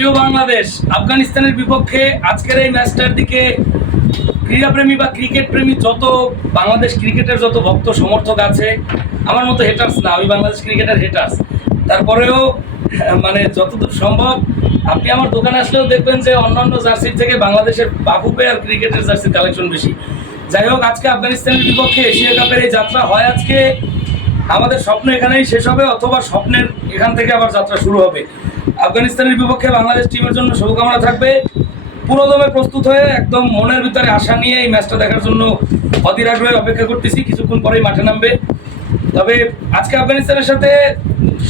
প্রিয় বাংলাদেশ, আফগানিস্তানের বিপক্ষে আজকের এই ম্যাচটার দিকে ক্রীড়াপ্রেমী বা ক্রিকেট প্রেমী যত বাংলাদেশ ক্রিকেটের যত ভক্ত সমর্থক আছে, আমার মতো হেটার্স না, আমি বাংলাদেশ ক্রিকেটের হেটার্স। তারপরেও মানে যতদূর সম্ভব আপনি আমার দোকানে আসলেও দেখবেন যে অন্যান্য জার্সির থেকে বাংলাদেশের বাফুফে আর ক্রিকেটের জার্সির কালেকশন বেশি। যাই হোক, আজকে আফগানিস্তানের বিপক্ষে এশিয়া কাপের এই যাত্রা হয় আজকে। আমাদের স্বপ্ন এখানেই শেষ হবে, অথবা স্বপ্নের এখান থেকে আবার যাত্রা শুরু হবে। আফগানিস্তানের বিপক্ষে বাংলাদেশ টিমের জন্য শুভকামনা থাকবে। পুরোদমে প্রস্তুত হয়ে একদম মনের ভিতরে আশা নিয়ে এই ম্যাচটা দেখার জন্য অধীর আগ্রহে অপেক্ষা করতেছি। কিছুক্ষণ পরেই মাঠে নামবে। তবে আজকে আফগানিস্তানের সাথে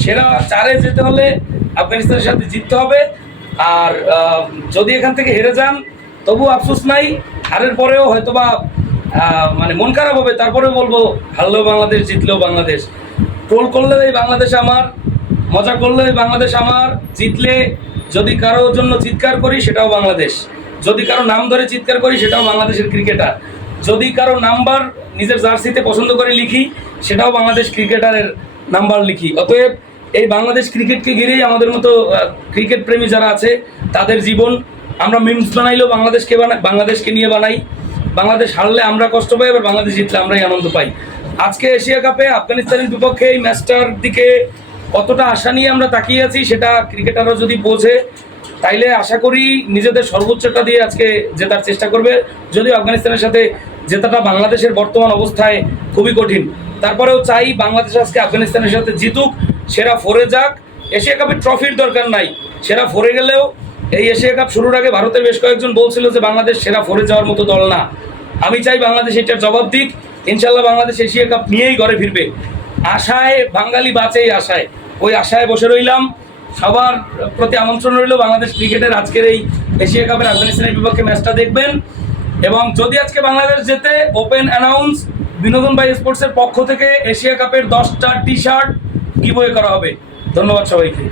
সেরা চারে যেতে হলে আফগানিস্তানের সাথে জিততে হবে। আর যদি এখান থেকে হেরে যান তবু আফসোস নাই, হারের পরেও হয়তোবা মানে মন খারাপ হবে, তারপরেও বলবো হারলেও বাংলাদেশ, জিতলেও বাংলাদেশ। ট্রোল করলে এই বাংলাদেশ আমার, মজা করলে বাংলাদেশ আমার, জিতলে যদি কারোর জন্য চিৎকার করি সেটাও বাংলাদেশ, যদি কারো নাম ধরে চিৎকার করি সেটাও বাংলাদেশের ক্রিকেটার, যদি কারো নাম্বার নিজের জার্সিতে পছন্দ করে লিখি সেটাও বাংলাদেশ ক্রিকেটারের নাম্বার লিখি। অতএব এই বাংলাদেশ ক্রিকেটকে ঘিরেই আমাদের মতো ক্রিকেট প্রেমী যারা আছে তাদের জীবন। আমরা মিমস বানাইলেও বাংলাদেশকে নিয়ে বানাই। বাংলাদেশ হারলে আমরা কষ্ট পাই, এবার বাংলাদেশ জিতলে আমরাই আনন্দ পাই। আজকে এশিয়া কাপে আফগানিস্তানের বিপক্ষে এই ম্যাচটার দিকে কতটা আশা নিয়ে আমরা তাকিয়ে আছি সেটা ক্রিকেটাররা যদি বোঝে, তাইলে আশা করি নিজেদের সর্বোচ্চটা দিয়ে আজকে জেতার চেষ্টা করবে। যদিও আফগানিস্তানের সাথে জেতাটা বাংলাদেশের বর্তমান অবস্থায় খুবই কঠিন, তারপরেও চাই বাংলাদেশ আজকে আফগানিস্তানের সাথে জিতুক, সেরা ফোরে যাক। এশিয়া কাপের ট্রফির দরকার নাই, সেরা ফোরে গেলেও এই এশিয়া কাপ শুরুর আগে ভারতের বেশ কয়েকজন বলছিল যে বাংলাদেশ সেরা ফোরে যাওয়ার মতো দল না। আমি চাই বাংলাদেশ এটার জবাব দিক। ইনশাল্লাহ বাংলাদেশ এশিয়া কাপ নিয়েই ঘরে ফিরবে। আশায় বাঙালি বাঁচে, এই আশায়, ওই আশায় বসে রইলাম। সবার প্রতি আমন্ত্রণ রইল বাংলাদেশ ক্রিকেটের আজকের এই এশিয়া কাপের আফগানিস্তানের বিপক্ষে ম্যাচটা দেখবেন। এবং যদি আজকে বাংলাদেশ জেতে, ওপেন অ্যানাউন্স বিনোদন বাই স্পোর্টসের পক্ষ থেকে এশিয়া কাপের 10টা টি শার্ট গিভওয়ে করা হবে। ধন্যবাদ সবাইকে।